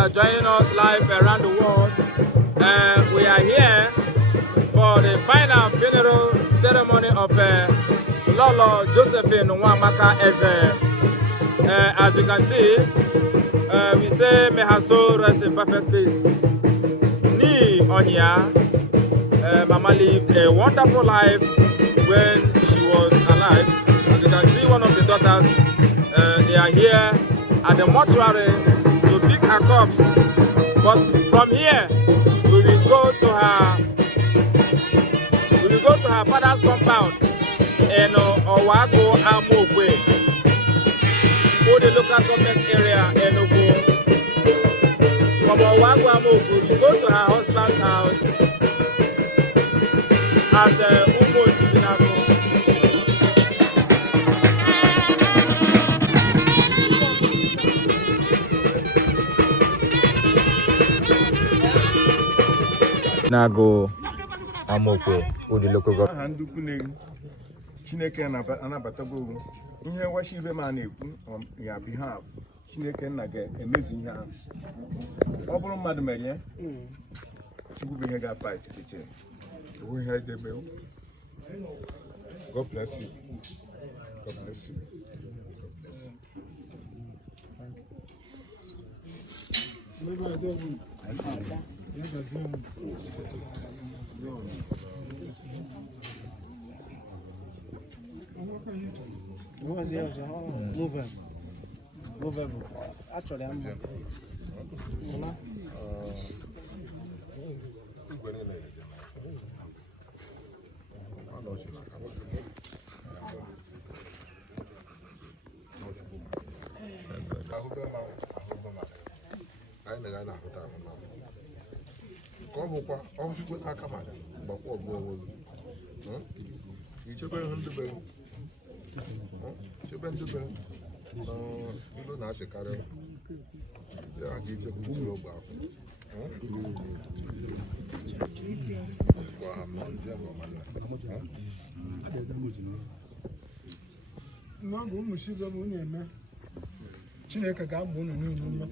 are joining us live around the world. We are here for the final funeral ceremony of Lolo, Josephine, Nwamaka. As you can see, we say may her soul rest in perfect peace. Ni Onya, Mama lived a wonderful life when she was alive. As you can see, one of the daughters, they are here at the mortuary to pick her corpse. But from here, we will go to her father's compound in Amokwe, for the local government area, Enugu. From Amokwe, we go to her husband's house at Umuochibinagu. Nago Amokwe, who the local government. Chineke anabatago ihe washi ibe ma na-ekwu ya behalf Chineke nna ga-emezu ihe ahụ. Ọ bụrụ mmadụ mere Chukwu bụ ihe ga-fight chiche. We heard the bill. God bless you. God bless you. God bless you. Move. Actually, I'm Chineke ga-abụ unu niile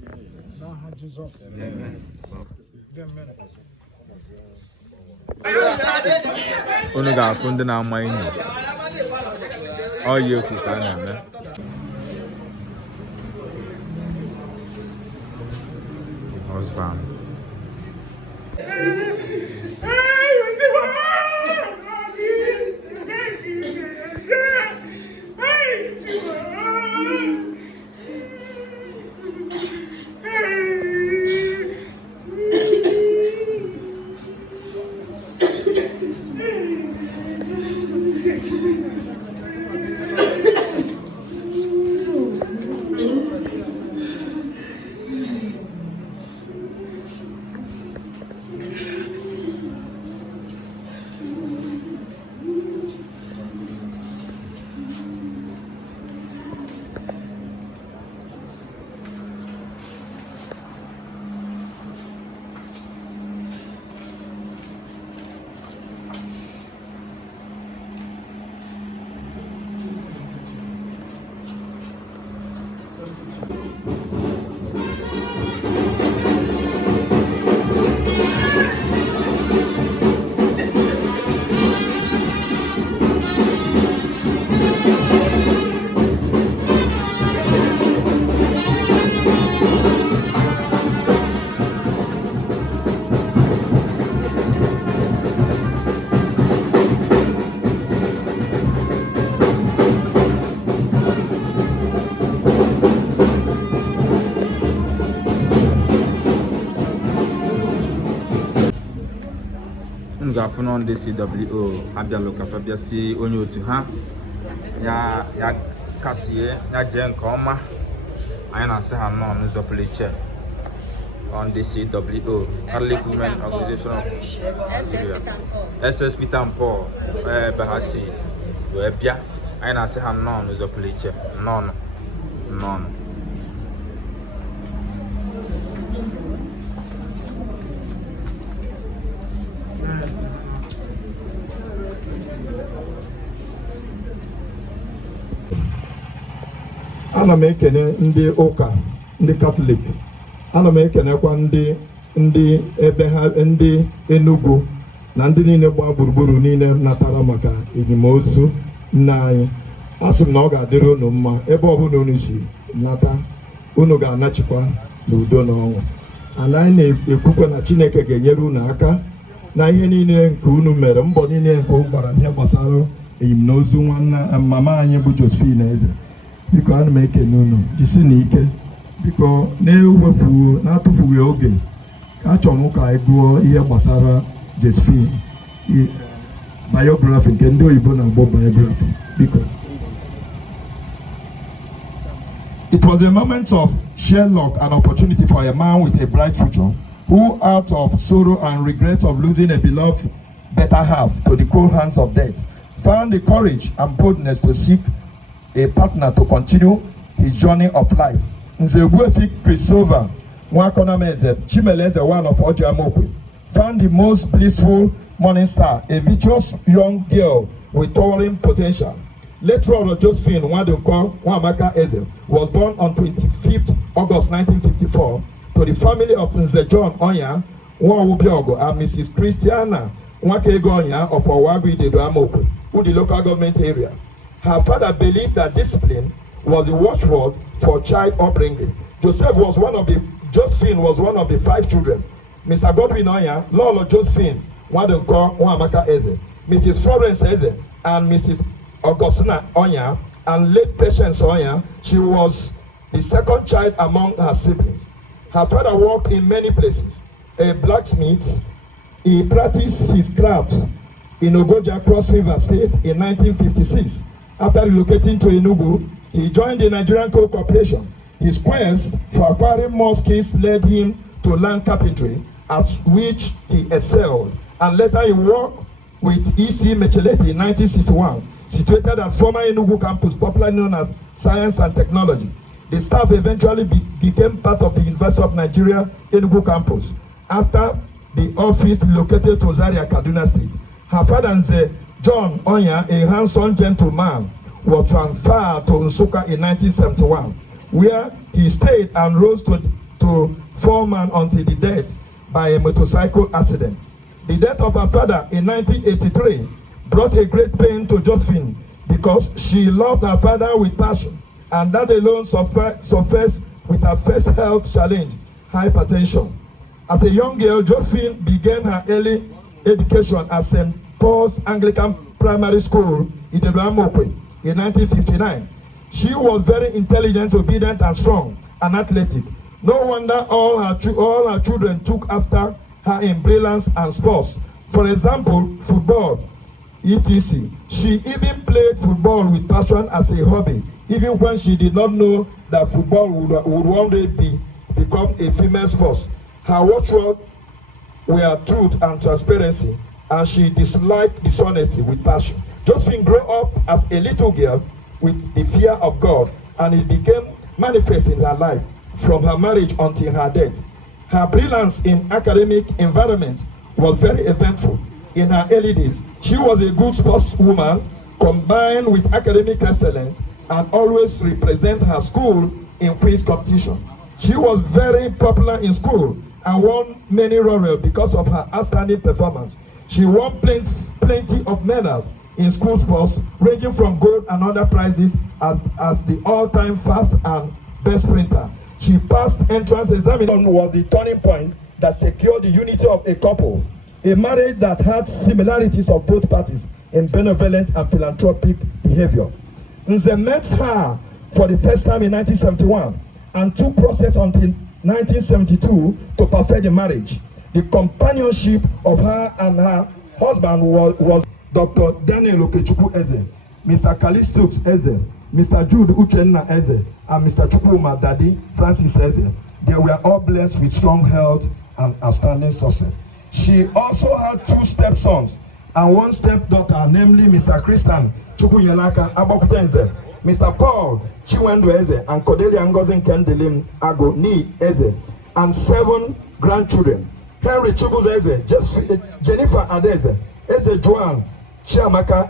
n'aha Jizọs. Unu ga-afụ ndị na-ama ihe. Ọ yi ekwu ka a na-eme. Husband. Gafuna on the CWO abịalụ ka fa bịa si onye otu ha ya kasie ya jee nke ọma anyị na-asị ha nọ n'ụzọ pụrụ iche on the CWO Catholic Women Organization of Nigeria SS Peter and Paul ebe ha si wee bịa anyị na-asị ha nọ n'ụzọ pụrụ iche nnọọ ana m ekene ndị ụka ndị Katọlik ana m ekenekwa ndị ebe ha ndị Enugu na ndị niile gba gburugburu niile natara maka enyimozu nne anyị. Asị m na ọ ga-adịrị unu mma ebe ọbụla unu si nata, unu ga-anachikwa n'udo na ọṅụ. Ana anyị na-ekwukwa na Chineke ga-enyere unu aka na ihe niile nke unu mere, mbọ niile nke unu gbara ihe gbasara enyimozu nwanne mama anyị bụ Josephine Eze. Biko ana m ekene unu, jisi n'ike. Biko na-atụfughị oge, achọrọ m ka anyị gụọ ihe gbasara Josephine, biography nke ndị oyibo na-agba biography. Biko. It was a moment of sheer luck and opportunity for a man with a bright future, who out of sorrow and regret of losing a beloved better half to the cold hands of death, found the courage and boldness to seek a partner to continue his journey of life. Nzegwefi Christopher Nwakonameze Chimeleze, one of Orji Amokwe, found the most blissful morning star, a virtuous young girl with towering potential. Later, Josephine Nwamaka Eze was born on 25th August 1954 to the family of Nze John Onya Nwawubiogo and Mrs. Christiana Nwakego Onya of Owagu Idedo Amokwe, who the local government area. Her father believed that discipline was the watchword for child upbringing. Josephine was one of the 5 children. Mr. Godwin Onya, Lolo Josephine Nwamaka Eze, Mrs. Florence Eze, and Mrs. Augustina Onya, and late Patience Onya. She was the second child among her siblings. Her father worked in many places. A blacksmith, he practiced his craft in Ogoja, Cross River State in 1956. After relocating to Enugu, he joined the Nigerian Coal Corporation. His quest for acquiring more skills led him to learn carpentry, at which he excelled, and later he worked with E.C. Mecheleti in 1961, situated at former Enugu campus, popularly known as Science and Technology. The staff eventually became part of the University of Nigeria Enugu campus after the office located to Zaria, Kaduna State. Her father, Nze John Onya, a handsome gentleman, was transferred to Nsukka in 1971, where he stayed and rose to foreman until the death by a motorcycle accident. The death of her father in 1983 brought a great pain to Josephine because she loved her father with passion, and that alone suffered with her first health challenge, hypertension. As a young girl, Josephine began her early education at St. Paul's Anglican Primary School in Amokwe in 1959. She was very intelligent, obedient, and strong, and athletic. No wonder all her children took after her in brilliance and sports. For example, football, etc. She even played football with passion as a hobby, even when she did not know that football would one day become a female sport. Her watchword were truth and transparency, and she disliked dishonesty with passion. Josephine grew up as a little girl with the fear of God, and it became manifest in her life from her marriage until her death. Her brilliance in academic environment was very eventful. In her early days, she was a good sportswoman combined with academic excellence and always represent her school in quiz competition. She was very popular in school and won many laurels because of her outstanding performance. She won plenty of medals in school sports, ranging from gold and other prizes as the all-time fast and best sprinter. She passed entrance examination, was the turning point that secured the unity of a couple, a marriage that had similarities of both parties in benevolent and philanthropic behavior. Nze met her for the first time in 1971 and took process until 1972 to perfect the marriage. The companionship of her and her husband was Dr. Daniel Okechukwu Eze, Mr. Callistus Eze, Mr. Jude Uchenna Eze, and Mr. Chukwuma Daddy Francis Eze. They were all blessed with strong health and outstanding success. She also had 2 stepsons and 1 stepdaughter, namely Mr. Christian Chukwuyelaka Abokutenze, Mr. Paul Chiwendo Eze, and Cordelia Ngozi Kendelim Ago Ni Eze, and 7 grandchildren: Henry Chubuz Eze, Jennifer Adeze, Eze Joan Chiamaka